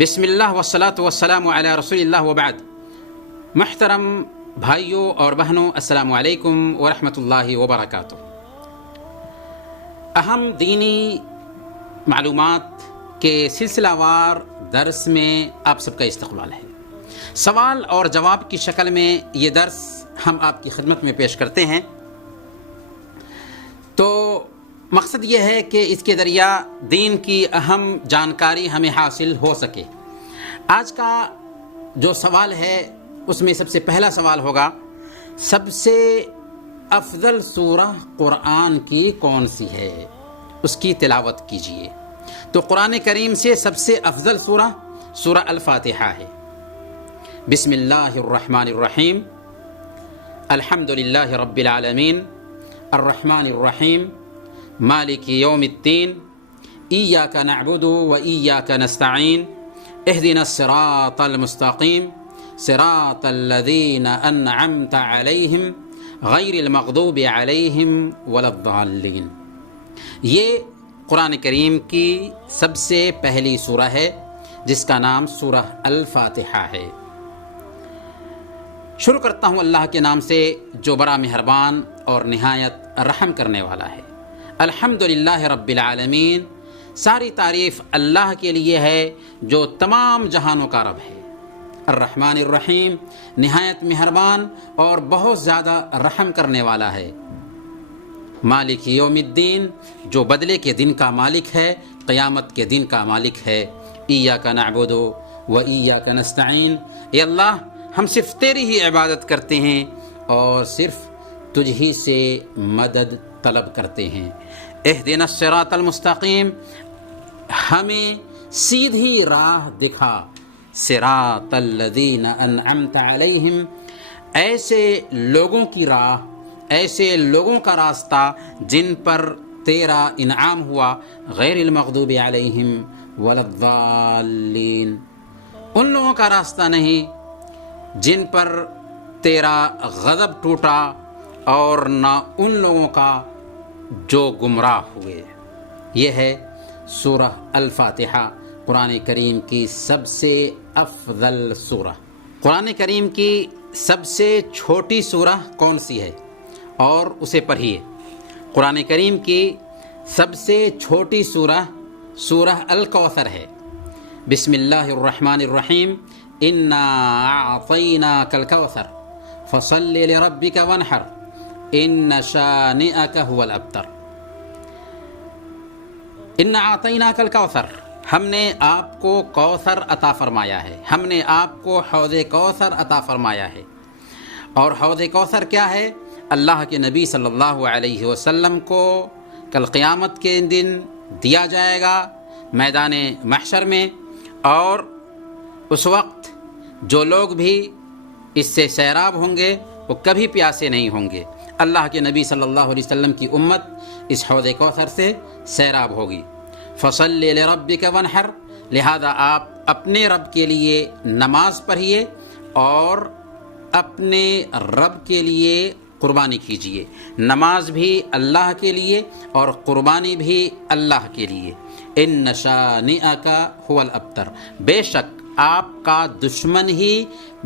بسم اللہ والصلاۃ والسلام علی رسول اللہ وبعد۔ محترم بھائیوں اور بہنوں، السلام علیکم ورحمۃ اللہ وبرکاتہ۔ اہم دینی معلومات کے سلسلہ وار درس میں آپ سب کا استقبال ہے۔ سوال اور جواب کی شکل میں یہ درس ہم آپ کی خدمت میں پیش کرتے ہیں، تو مقصد یہ ہے کہ اس کے ذریعہ دین کی اہم جانکاری ہمیں حاصل ہو سکے۔ آج کا جو سوال ہے اس میں سب سے پہلا سوال ہوگا، سب سے افضل سورہ قرآن کی کون سی ہے؟ اس کی تلاوت کیجیے۔ تو قرآن کریم سے سب سے افضل سورہ الفاتحہ ہے۔ بسم اللہ الرحمن الرحیم، الحمد للہ رب العالمین، الرحمن الرحیم، مالک یوم الدین، ایاک نعبد و ایاک نستعین، اہدنا الصراط المستقیم، صراط الذین انعمت علیہم غیر المغضوب علیہم ولا الضالین۔ یہ قرآن کریم کی سب سے پہلی سورہ ہے جس کا نام سورہ الفاتحہ ہے۔ شروع کرتا ہوں اللہ کے نام سے جو بڑا مہربان اور نہایت رحم کرنے والا ہے۔ الحمدللہ رب العالمین، ساری تعریف اللہ کے لیے ہے جو تمام جہانوں کا رب ہے۔ الرحمن الرحیم، نہایت مہربان اور بہت زیادہ رحم کرنے والا ہے۔ مالک یوم الدین، جو بدلے کے دن کا مالک ہے، قیامت کے دن کا مالک ہے۔ ایاک نعبد و ایاک نستعین، اے اللہ ہم صرف تیری ہی عبادت کرتے ہیں اور صرف تجھ ہی سے مدد طلب کرتے ہیں۔ اہدنا الصراط المستقیم، ہمیں سیدھی راہ دکھا۔ صراط الذین انعمت علیہم، ایسے لوگوں کی راہ، ایسے لوگوں کا راستہ جن پر تیرا انعام ہوا۔ غیر المغضوب علیہم ولا الضالین، ان لوگوں کا راستہ نہیں جن پر تیرا غضب ٹوٹا، اور نہ ان لوگوں کا جو گمراہ ہوئے۔ یہ ہے سورہ الفاتحہ، قرآن کریم کی سب سے افضل سورہ۔ قرآن کریم کی سب سے چھوٹی سورہ کون سی ہے اور اسے پڑھیے۔ قرآن کریم کی سب سے چھوٹی سورہ الکوثر ہے۔ بسم اللہ الرحمن الرحیم، انا اعطیناک الکوثر فصل لربک وانحر ان شانئک هو الابتر۔ انا اعطیناک الکوثر، ہم نے آپ کو کوثر عطا فرمایا ہے، ہم نے آپ کو حوض کوثر عطا فرمایا ہے۔ اور حوض کوثر کیا ہے؟ اللہ کے نبی صلی اللہ علیہ وسلم کو کل قیامت کے دن دیا جائے گا میدان محشر میں، اور اس وقت جو لوگ بھی اس سے سیراب ہوں گے وہ کبھی پیاسے نہیں ہوں گے۔ اللہ کے نبی صلی اللہ علیہ وسلم کی امت اس حوض کوثر سے سیراب ہوگی۔ فصل لربک وانحر، لہذا آپ اپنے رب کے لیے نماز پڑھیے اور اپنے رب کے لیے قربانی کیجیے۔ نماز بھی اللہ کے لیے اور قربانی بھی اللہ کے لیے۔ ان شانئک هو الابتر، بے شک آپ کا دشمن ہی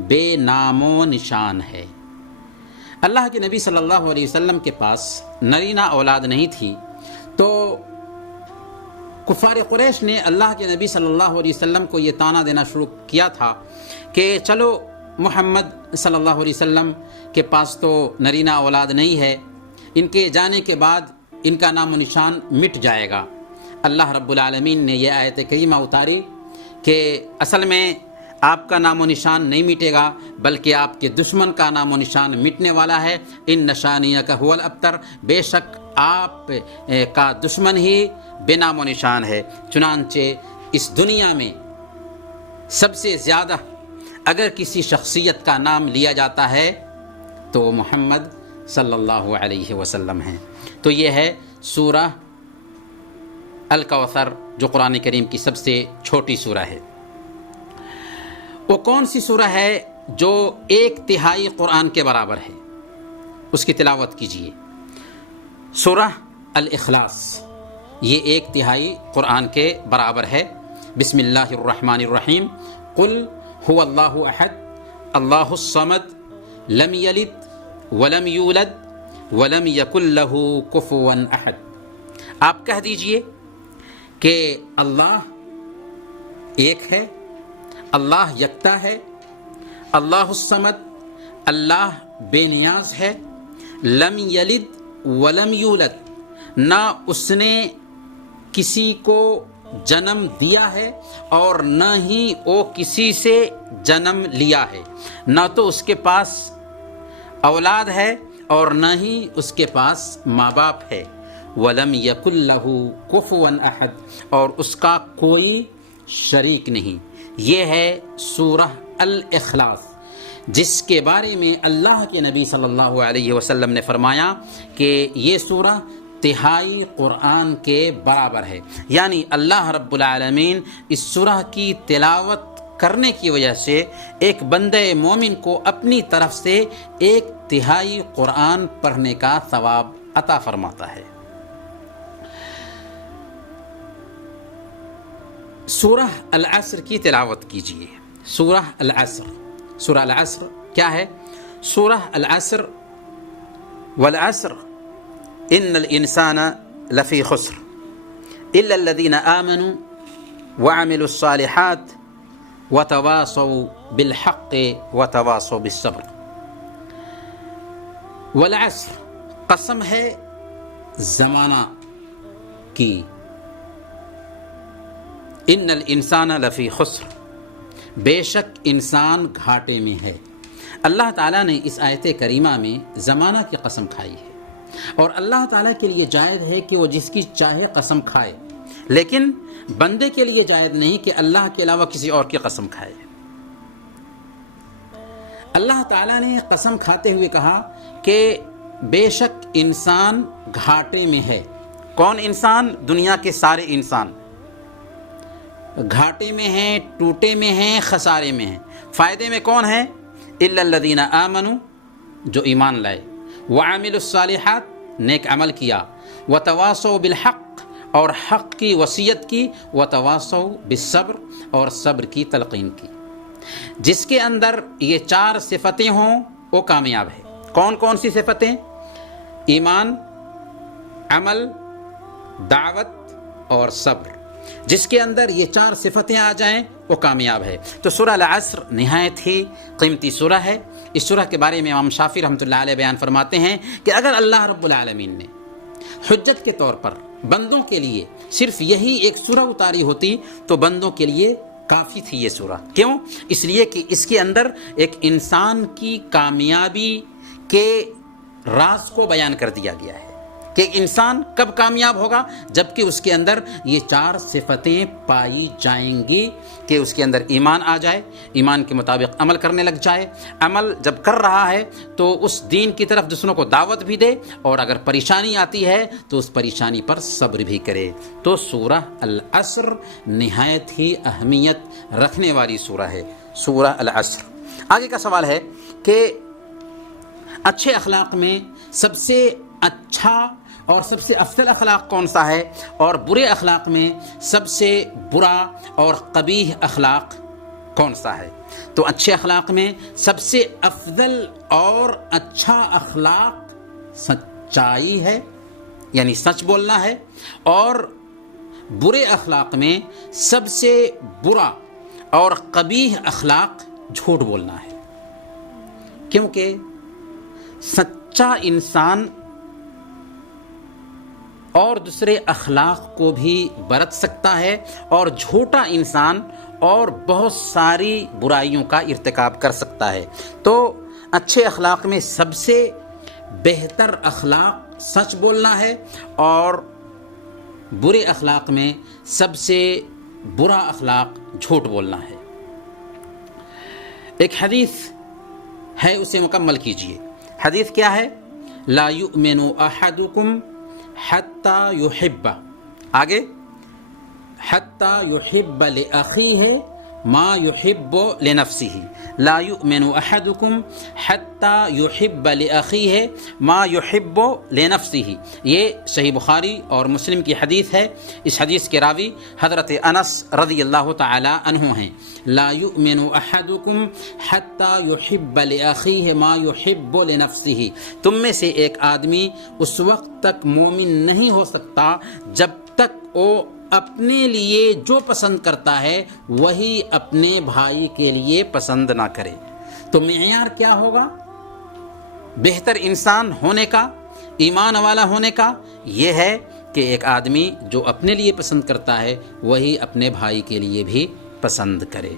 بے نام و نشان ہے۔ اللہ کے نبی صلی اللہ علیہ وسلم کے پاس نرینہ اولاد نہیں تھی، تو کفار قریش نے اللہ کے نبی صلی اللہ علیہ وسلم کو یہ طعنہ دینا شروع کیا تھا کہ چلو محمد صلی اللہ علیہ وسلم کے پاس تو نرینہ اولاد نہیں ہے، ان کے جانے کے بعد ان کا نام و نشان مٹ جائے گا۔ اللہ رب العالمین نے یہ آیت کریمہ اتاری کہ اصل میں آپ کا نام و نشان نہیں مٹے گا، بلکہ آپ کے دشمن کا نام و نشان مٹنے والا ہے۔ ان شانئک هو الابتر، بے شک آپ کا دشمن ہی بے نام و نشان ہے۔ چنانچہ اس دنیا میں سب سے زیادہ اگر کسی شخصیت کا نام لیا جاتا ہے تو وہ محمد صلی اللہ علیہ وسلم ہیں۔ تو یہ ہے سورہ الکوثر، جو قرآن کریم کی سب سے چھوٹی سورہ ہے۔ وہ کون سی سورہ ہے جو 1/3 قرآن کے برابر ہے؟ اس کی تلاوت کیجیے۔ سورہ الاخلاص، یہ 1/3 قرآن کے برابر ہے۔ بسم اللہ الرحمن الرحیم قل هو اللہ احد اللہ الصمد لم یلد ولم یولد ولم یکن لہ کفوا احد. آپ کہہ دیجئے کہ اللہ ایک ہے، اللہ یکتا ہے، اللہ الصمد، اللہ بے نیاز ہے، لم یلد ولم یولد، نہ اس نے کسی کو جنم دیا ہے اور نہ ہی وہ کسی سے جنم لیا ہے، نہ تو اس کے پاس اولاد ہے اور نہ ہی اس کے پاس ماں باپ ہے. وَلَمْ يَكُنْ لَهُ كُفُوًا أَحَدٌ، اور اس کا کوئی شریک نہیں. یہ ہے سورہ الاخلاص، جس کے بارے میں اللہ کے نبی صلی اللہ علیہ وسلم نے فرمایا کہ یہ سورہ تہائی قرآن کے برابر ہے. یعنی اللہ رب العالمین اس سورہ کی تلاوت کرنے کی وجہ سے ایک بندہ مومن کو اپنی طرف سے 1/3 قرآن پڑھنے کا ثواب عطا فرماتا ہے. سورہ العصر کی تلاوت کیجیے. سورہ العصر، سورہ العصر کیا ہے؟ سورہ العصر والعصر ان الانسان لفی خسر الا الذین آمنوا وعملوا الصالحات وتواصوا بالحق وتواصوا بالصبر. والعصر قسم ہے زمانہ کی. ان الانسان لفی خسر، بے شک انسان گھاٹے میں ہے. اللہ تعالیٰ نے اس آیت کریمہ میں زمانہ کی قسم کھائی ہے، اور اللہ تعالیٰ کے لیے جائز ہے کہ وہ جس کی چاہے قسم کھائے، لیکن بندے کے لیے جائز نہیں کہ اللہ کے علاوہ کسی اور کی قسم کھائے. اللہ تعالیٰ نے قسم کھاتے ہوئے کہا کہ بے شک انسان گھاٹے میں ہے. کون انسان؟ دنیا کے سارے انسان گھاٹے میں ہیں، ٹوٹے میں ہیں، خسارے میں ہیں. فائدے میں کون ہے؟ الا الذین آمنوا، جو ایمان لائے، وعملوا الصالحات، نیک عمل کیا، وتواصوا بالحق، اور حق کی وصیت کی، وتواصوا بالصبر، اور صبر کی تلقین کی. جس کے اندر یہ 4 صفتیں ہوں وہ کامیاب ہے. کون کون سی صفتیں؟ ایمان، عمل، دعوت اور صبر. جس کے اندر یہ 4 صفتیں آ جائیں وہ کامیاب ہے. تو سورہ العصر نہایت ہی قیمتی سورہ ہے. اس سورہ کے بارے میں امام شافعی رحمۃ اللہ علیہ بیان فرماتے ہیں کہ اگر اللہ رب العالمین نے حجت کے طور پر بندوں کے لیے صرف یہی ایک سورہ اتاری ہوتی تو بندوں کے لیے کافی تھی یہ سورہ. کیوں؟ اس لیے کہ اس کے اندر ایک انسان کی کامیابی کے راز کو بیان کر دیا گیا ہے کہ انسان کب کامیاب ہوگا، جبکہ اس کے اندر یہ 4 صفتیں پائی جائیں گی کہ اس کے اندر ایمان آ جائے، ایمان کے مطابق عمل کرنے لگ جائے، عمل جب کر رہا ہے تو اس دین کی طرف دوسروں کو دعوت بھی دے، اور اگر پریشانی آتی ہے تو اس پریشانی پر صبر بھی کرے. تو سورہ العصر نہایت ہی اہمیت رکھنے والی سورہ ہے، سورہ العصر. آگے کا سوال ہے کہ اچھے اخلاق میں سب سے اچھا اور سب سے افضل اخلاق کون سا ہے، اور برے اخلاق میں سب سے برا اور قبیح اخلاق کون سا ہے؟ تو اچھے اخلاق میں سب سے افضل اور اچھا اخلاق سچائی ہے، یعنی سچ بولنا ہے، اور برے اخلاق میں سب سے برا اور قبیح اخلاق جھوٹ بولنا ہے. کیونکہ سچا انسان اور دوسرے اخلاق کو بھی برت سکتا ہے، اور جھوٹا انسان اور بہت ساری برائیوں کا ارتکاب کر سکتا ہے. تو اچھے اخلاق میں سب سے بہتر اخلاق سچ بولنا ہے، اور برے اخلاق میں سب سے برا اخلاق جھوٹ بولنا ہے. ایک حدیث ہے، اسے مکمل کیجئے. حدیث کیا ہے؟ لا یؤمن احدکم حتی یحب، آگے حتی یحب لأخیہ ما يحب لنفسه لا يؤمن أحدكم حتى يحب لأخيه ما يحب لنفسه. یہ صحیح بخاری اور مسلم کی حدیث ہے. اس حدیث کے راوی حضرت انس رضی اللہ تعالی عنہ ہیں. لا يؤمن أحدكم حتى يحب لأخيه ما يحب لنفسه. تم میں سے ایک آدمی اس وقت تک مومن نہیں ہو سکتا جب تک وہ اپنے لیے جو پسند کرتا ہے وہی اپنے بھائی کے لیے پسند نہ کرے. تو معیار کیا ہوگا بہتر انسان ہونے کا، ایمان والا ہونے کا؟ یہ ہے کہ ایک آدمی جو اپنے لیے پسند کرتا ہے وہی اپنے بھائی کے لیے بھی پسند کرے.